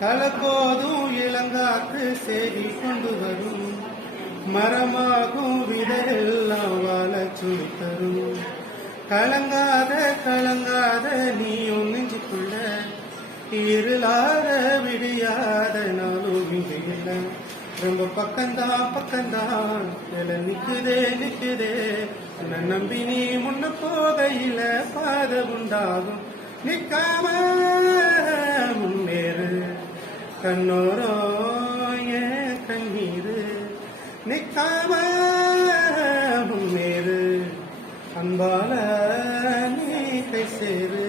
களப்போதும் இளங்காற்று செய்தி கொண்டு வரும், மரமாகும் விதையெல்லாம் வாழ தரும். கலங்காத கலங்காத நீயும் நெஞ்சுக்குள்ள, இருளாத விடியாத நாளும் இங்கு இல்லை. ரொம்ப பக்கம்தான் பக்கம்தான் நிக்குதே நிக்குதே, உன்னை நம்பி நீ முன்ன போகையில பாத உண்டாகும். நிக்காம முன்னேறு கண்ணோரோ ஏன் கண்ணீரு, நிக்காம முன்னேறு அன்பால நீ கை சேரு.